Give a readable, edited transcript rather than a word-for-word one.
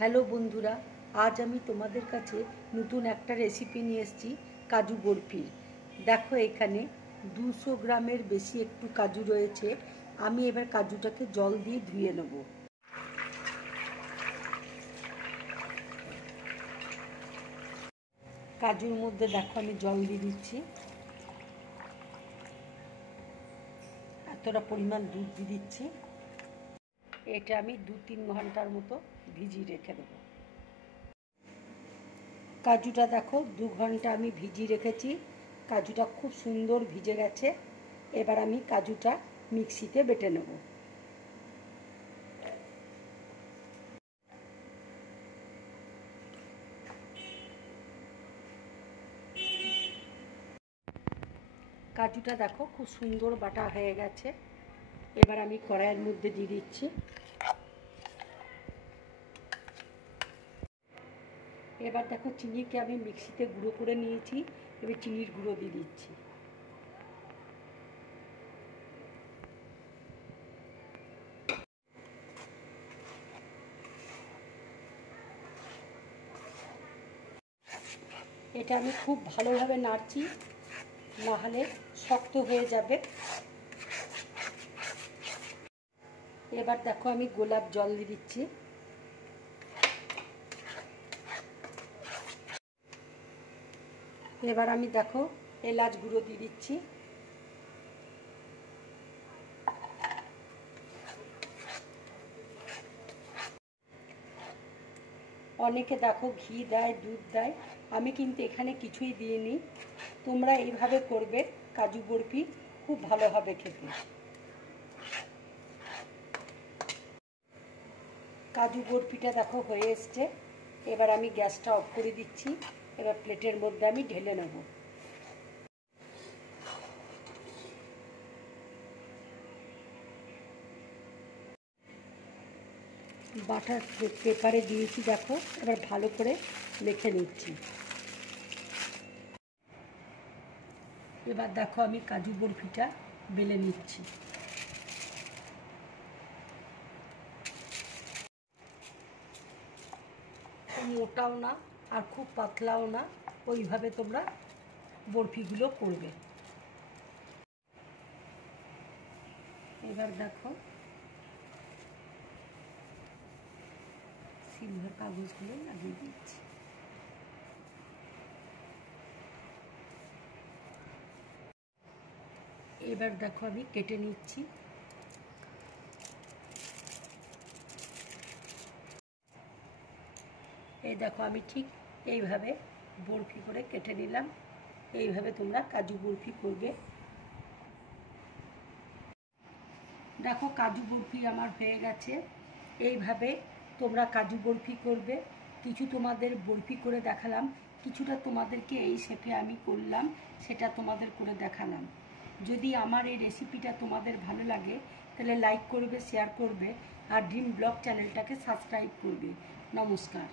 Hello বন্ধুরা, আজ আমি তোমাদের কাছে নতুন একটা রেসিপি নিয়ে এসেছি কাজু বরফির। দেখো এখানে 200 গ্রামের বেশি একটু কাজু রয়েছে। আমি এবার কাজুটাকে জল দিয়ে ধুয়ে নেব। কাজুর মধ্যে দেখো আমি জল দিয়ে দিচ্ছি, এতটা পরিমাণ দুধ দিয়ে দিচ্ছি। এটা আমি 2-3 ঘন্টার মতো ভিজিয়ে রেখে দেবো। কাজুটা দেখো 2 ঘন্টা আমি ভিজিয়ে রেখেছি। কাজুটা খুব সুন্দর ভিজে গেছে। এবার আমি কাজুটা মিক্সিতে বেটে নেব। কাজুটা দেখো খুব সুন্দর বাটা হয়ে গেছে। এবার আমি কড়াইয়ের মধ্যে দিয়ে দিচ্ছি। এবার দেখো চিনিকে আমি মিক্সিতে গুঁড়ো করে নিয়েছি। এবার চিনির গুঁড়ো দিয়ে দিচ্ছি। এটা আমি খুব ভালোভাবে নাড়ছি, নাহলে শক্ত হয়ে যাবে। এবার দেখো আমি গোলাপ জল দিয়ে দিচ্ছি। এবার আমি দেখো এলাচ গুঁড়ো দিয়ে দিচ্ছি। অনেকে দেখো ঘি দেয়, দুধ দেয়, আমি কিন্তু এখানে কিছুই দিইনি। তোমরা এইভাবে করবে, কাজু বরফি খুব ভালো হবে খেতে। কাজু বরফিটা দেখো হয়ে এসছে। এবার আমি গ্যাসটা অফ করে দিচ্ছি। এবার প্লেটের মধ্যে আমি ঢেলে নেব। বাটার পেপারে দিয়েছি দেখো। এবার ভালো করে মেখে নিচ্ছি। এবার দেখো আমি কাজু বরফিটা বেলে নিচ্ছি। মোটাও না আর খুব পাতলাও না, ওইভাবে তোমরা বরফিগুলো করবে। এবার দেখো সিলভার কাগজগুলো লাগিয়ে দিচ্ছি। এবার দেখো আমি কেটে নিচ্ছি। এই দেখো আমি ঠিক এইভাবে বরফি করে কেটে নিলাম। এইভাবে তোমরা কাজু বরফি করবে। দেখো কাজু বরফি আমার হয়ে গেছে। এইভাবে তোমরা কাজু বরফি করবে। কিছু তোমাদের বরফি করে দেখালাম, কিছুটা তোমাদেরকে এই শেপে আমি করলাম, সেটা তোমাদের করে দেখালাম। যদি আমার এই রেসিপিটা তোমাদের ভালো লাগে তাহলে লাইক করবে, শেয়ার করবে আর ড্রিম ব্লগ চ্যানেলটাকে সাবস্ক্রাইব করবে। নমস্কার।